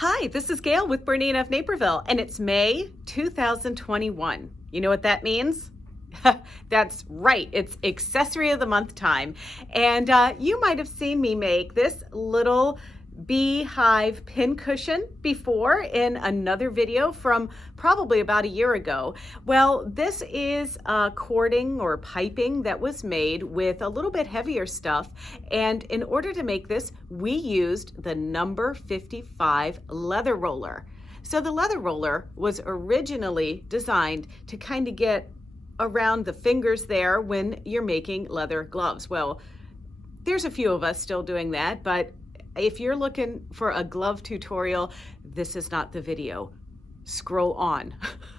Hi, this is Gayle with BERNINA of Naperville, and it's May 2021. You know what that means? That's right, it's Accessory of the Month time. And you might have seen me make this little beehive pin cushion before in another video from probably about a year ago. Well, this is cording or piping that was made with a little bit heavier stuff, and in order to make this we used the number 55 leather roller. So the leather roller was originally designed to kind of get around the fingers there when you're making leather gloves. Well, there's a few of us still doing that, but if you're looking for a glove tutorial, this is not the video. Scroll on.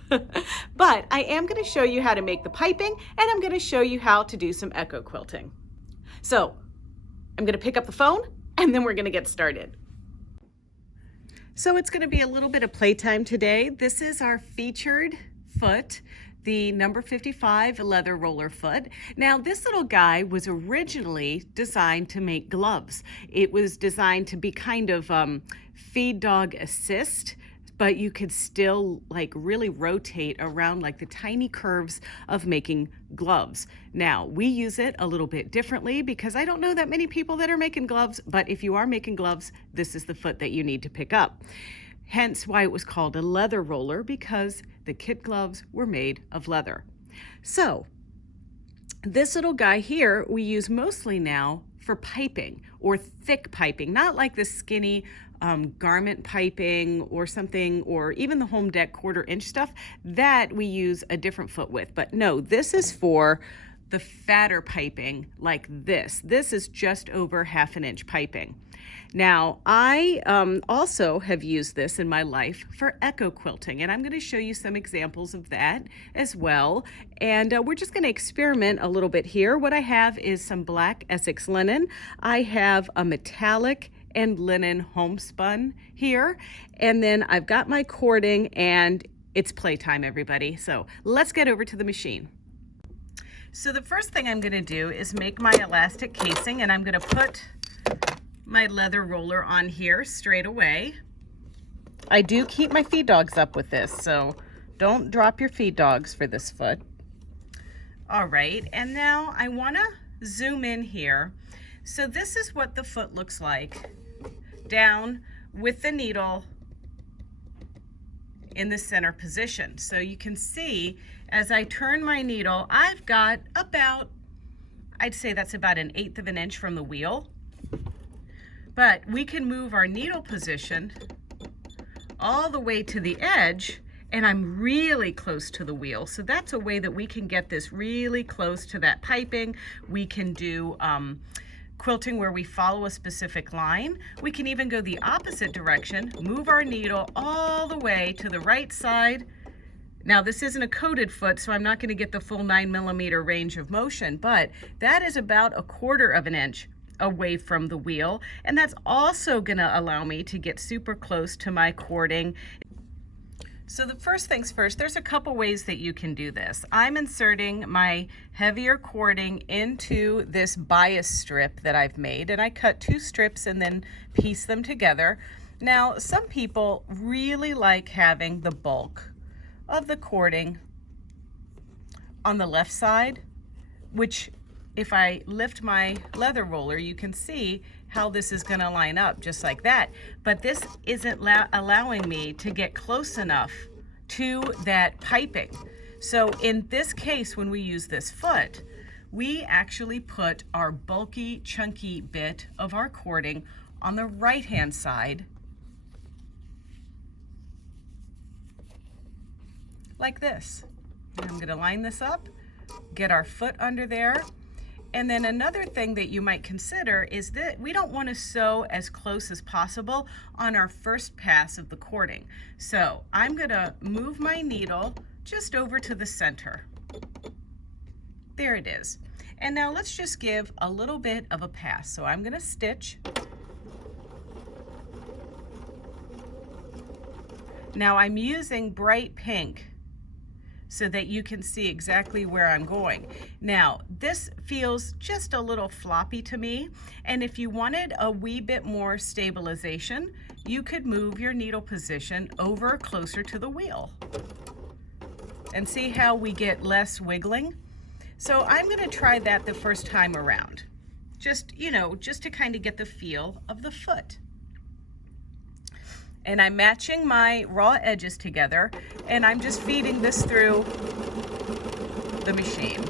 But I am going to show you how to make the piping, and I'm going to show you how to do some echo quilting. So I'm going to pick up the phone and then we're going to get started. So it's going to be a little bit of playtime today. This is our featured foot, the number 55 leather roller foot. Now this little guy was originally designed to make gloves. It was designed to be kind of feed dog assist, but you could still like really rotate around like the tiny curves of making gloves. Now we use it a little bit differently because I don't know that many people that are making gloves, but if you are making gloves, this is the foot that you need to pick up. Hence why it was called a leather roller, because the kit gloves were made of leather. So this little guy here we use mostly now for piping or thick piping, not like the skinny garment piping or something, or even the home deck 1/4 inch stuff that we use a different foot with. But no, this is for the fatter piping like this. This is just over 1/2 inch piping. Now, I also have used this in my life for echo quilting, and I'm going to show you some examples of that as well. And we're just going to experiment a little bit here. What I have is some black Essex linen. I have a metallic and linen homespun here, and then I've got my cording, and it's playtime, everybody. So let's get over to the machine. So the first thing I'm going to do is make my elastic casing, and I'm going to put my leather roller on here straight away. I do keep my feed dogs up with this, so don't drop your feed dogs for this foot. All right, and now I want to zoom in here. So this is what the foot looks like down with the needle in the center position. So you can see as I turn my needle, I've got about, I'd say that's about 1/8 inch from the wheel. But we can move our needle position all the way to the edge, and I'm really close to the wheel. So that's a way that we can get this really close to that piping. We can do quilting where we follow a specific line. We can even go the opposite direction, move our needle all the way to the right side. Now this isn't a coated foot, so I'm not going to get the full 9mm range of motion, but that is about 1/4 inch away from the wheel, and that's also going to allow me to get super close to my cording. So the first things first, there's a couple ways that you can do this. I'm inserting my heavier cording into this bias strip that I've made, and I cut 2 strips and then piece them together. Now some people really like having the bulk of the cording on the left side, which if I lift my leather roller, you can see how this is going to line up just like that. But this isn't allowing me to get close enough to that piping. So in this case, when we use this foot, we actually put our bulky, chunky bit of our cording on the right-hand side, like this. And I'm going to line this up, get our foot under there. And then another thing that you might consider is that we don't want to sew as close as possible on our first pass of the cording. So I'm going to move my needle just over to the center. There it is. And now let's just give a little bit of a pass. So I'm going to stitch. Now I'm using bright pink so that you can see exactly where I'm going. Now, this feels just a little floppy to me, and if you wanted a wee bit more stabilization, you could move your needle position over closer to the wheel. And see how we get less wiggling? So I'm going to try that the first time around. Just, you know, just to kind of get the feel of the foot. And I'm matching my raw edges together, and I'm just feeding this through the machine.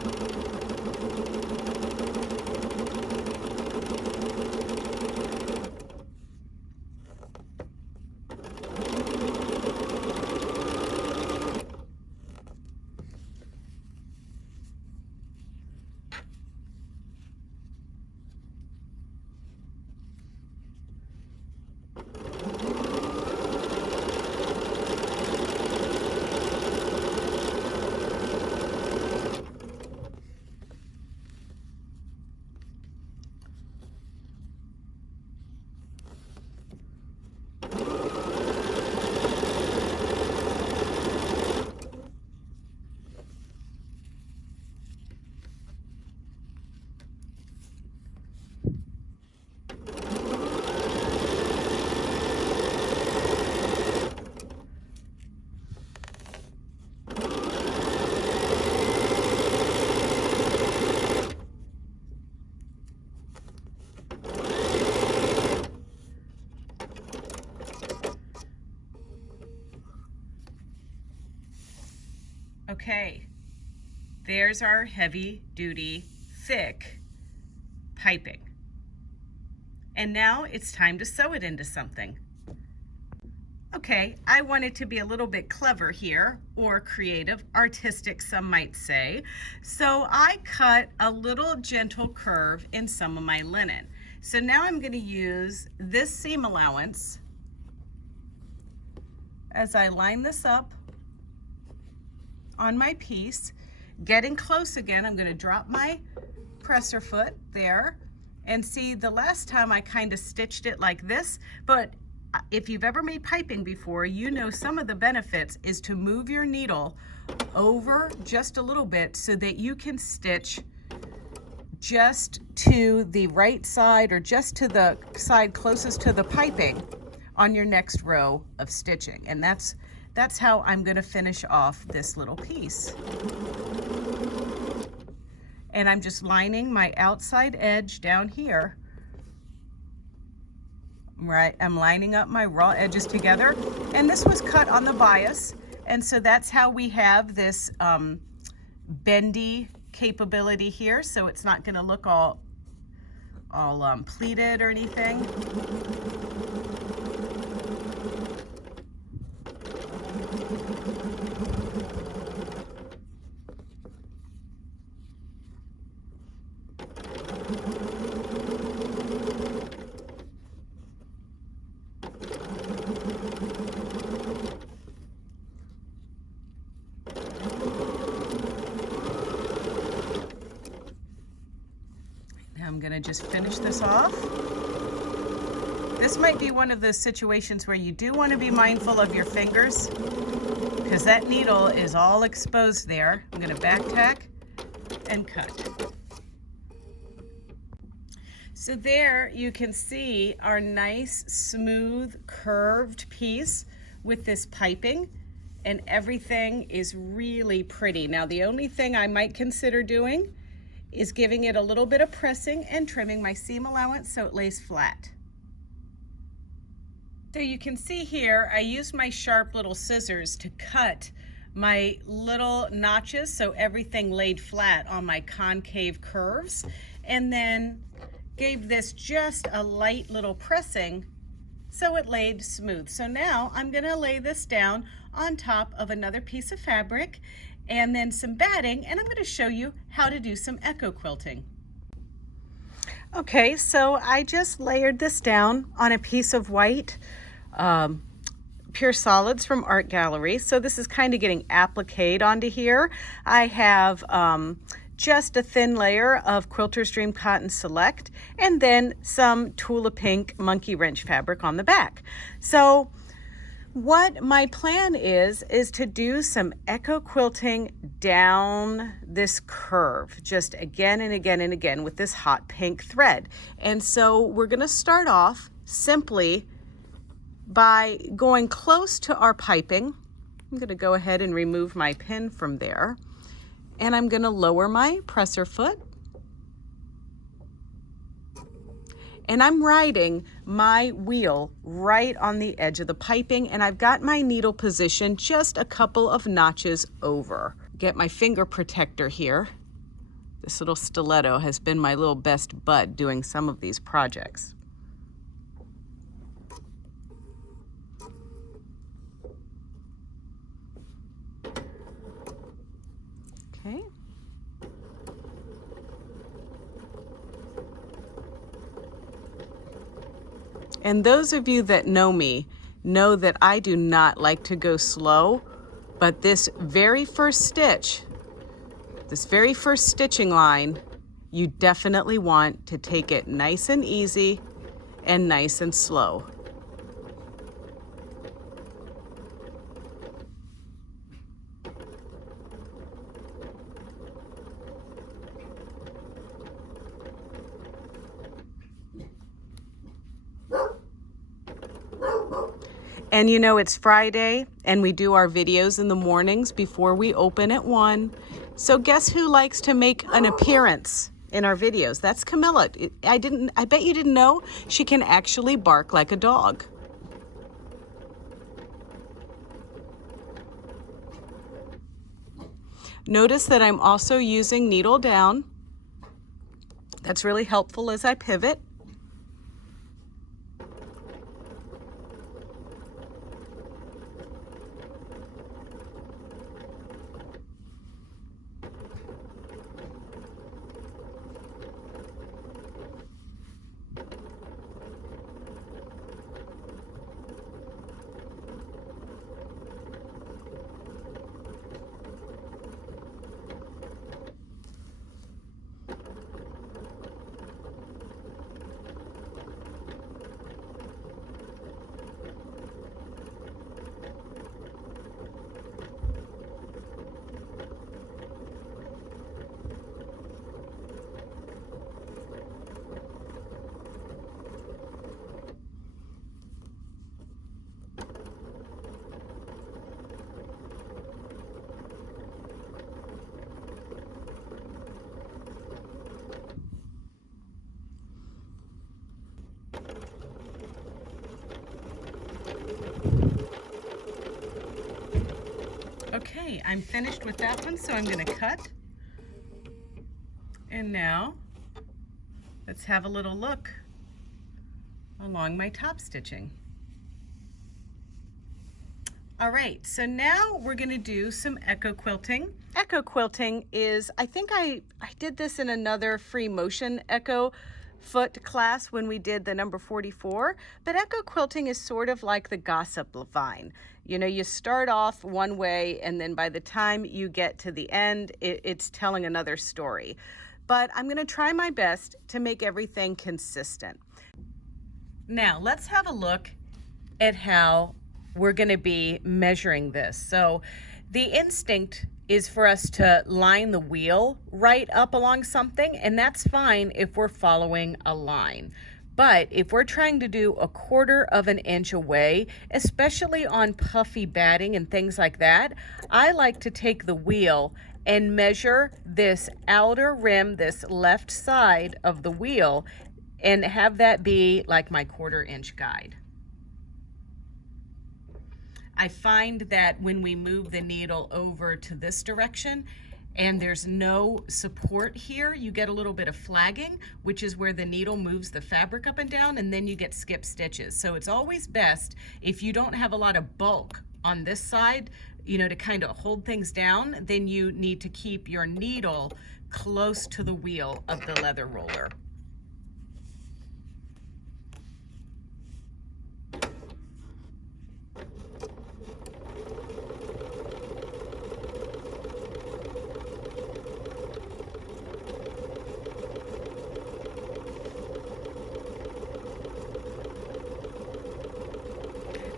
Okay, there's our heavy duty, thick piping. And now it's time to sew it into something. Okay, I wanted to be a little bit clever here, or creative, artistic some might say. So I cut a little gentle curve in some of my linen. So now I'm going to use this seam allowance as I line this up on my piece. Getting close again, I'm going to drop my presser foot there, and see, the last time I kind of stitched it like this, but if you've ever made piping before, you know some of the benefits is to move your needle over just a little bit so that you can stitch just to the right side or just to the side closest to the piping on your next row of stitching. And that's how I'm going to finish off this little piece. And I'm just lining my outside edge down here. Right, I'm lining up my raw edges together, and this was cut on the bias, and so that's how we have this bendy capability here, so it's not going to look all pleated or anything. I'm going to just finish this off. This might be one of those situations where you do want to be mindful of your fingers because that needle is all exposed there. I'm going to back tack and cut. So there you can see our nice, smooth, curved piece with this piping, and everything is really pretty. Now the only thing I might consider doing is giving it a little bit of pressing and trimming my seam allowance so it lays flat. So you can see here, I used my sharp little scissors to cut my little notches so everything laid flat on my concave curves, and then gave this just a light little pressing so it laid smooth. So now I'm gonna lay this down on top of another piece of fabric and then some batting, and I'm going to show you how to do some echo quilting. Okay, so I just layered this down on a piece of white pure solids from Art Gallery. So this is kind of getting appliqued onto here. I have just a thin layer of Quilter's Dream Cotton Select, and then some Tula Pink Monkey Wrench fabric on the back. So what my plan is to do some echo quilting down this curve, just again and again and again with this hot pink thread. And so we're going to start off simply by going close to our piping. I'm going to go ahead and remove my pin from there, and I'm going to lower my presser foot, and I'm riding my wheel right on the edge of the piping, and I've got my needle positioned just a couple of notches over. Get my finger protector here. This little stiletto has been my little best bud doing some of these projects. Okay. And those of you that know me know that I do not like to go slow, but this very first stitch, this very first stitching line, you definitely want to take it nice and easy and nice and slow. And you know, it's Friday and we do our videos in the mornings before we open at 1. So guess who likes to make an appearance in our videos? That's Camilla. I bet you didn't know she can actually bark like a dog. Notice that I'm also using needle down. That's really helpful as I pivot. Okay, I'm finished with that one, so I'm going to cut. And now, let's have a little look along my top stitching. All right, so now we're going to do some echo quilting. Echo quilting is, I think I did this in another free motion echo foot class when we did the number 44, but echo quilting is sort of like the gossip vine. You know, you start off one way and then by the time you get to the end, it's telling another story. But I'm going to try my best to make everything consistent. Now let's have a look at how we're going to be measuring this. So the instinct is for us to line the wheel right up along something, and that's fine if we're following a line. But if we're trying to do 1/4 of an inch away, especially on puffy batting and things like that, I like to take the wheel and measure this outer rim, this left side of the wheel, and have that be like my 1/4 inch guide. I find that when we move the needle over to this direction and there's no support here, you get a little bit of flagging, which is where the needle moves the fabric up and down, and then you get skip stitches. So it's always best if you don't have a lot of bulk on this side, you know, to kind of hold things down, then you need to keep your needle close to the wheel of the leather roller.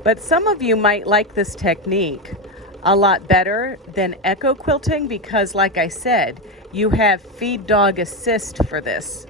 But some of you might like this technique a lot better than echo quilting because, like I said, you have feed dog assist for this.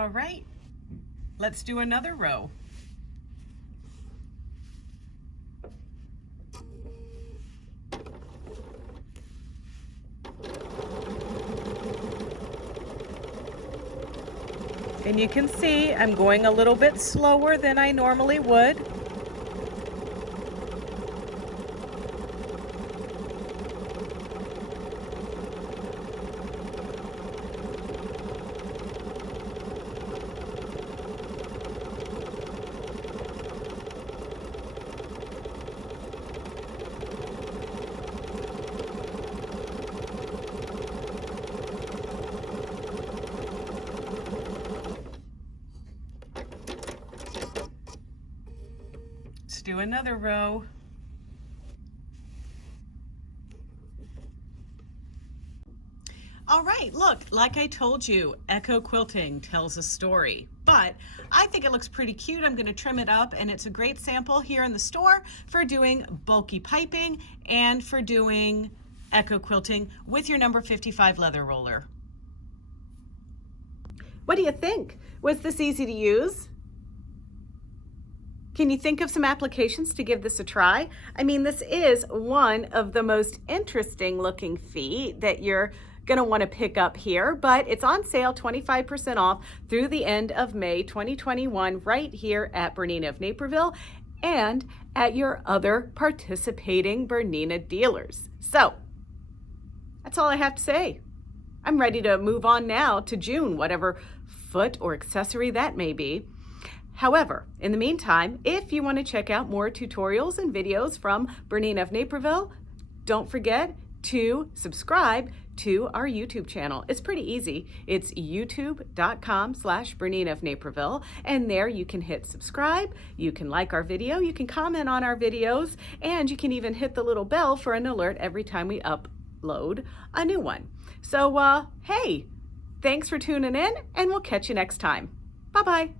All right, let's do another row. And you can see I'm going a little bit slower than I normally would. Let's do another row. All right, look, like I told you, Echo Quilting tells a story, but I think it looks pretty cute. I'm gonna trim it up, and it's a great sample here in the store for doing bulky piping and for doing Echo Quilting with your number 55 leather roller. What do you think? Was this easy to use? Can you think of some applications to give this a try? I mean, this is one of the most interesting looking feet that you're gonna wanna pick up here, but it's on sale 25% off through the end of May 2021 right here at BERNINA of Naperville and at your other participating BERNINA dealers. So that's all I have to say. I'm ready to move on now to June, whatever foot or accessory that may be. However, in the meantime, if you want to check out more tutorials and videos from BERNINA of Naperville, don't forget to subscribe to our YouTube channel. It's pretty easy. It's youtube.com/BERNINA of Naperville, and there you can hit subscribe, you can like our video, you can comment on our videos, and you can even hit the little bell for an alert every time we upload a new one. So, hey, thanks for tuning in, and we'll catch you next time. Bye-bye.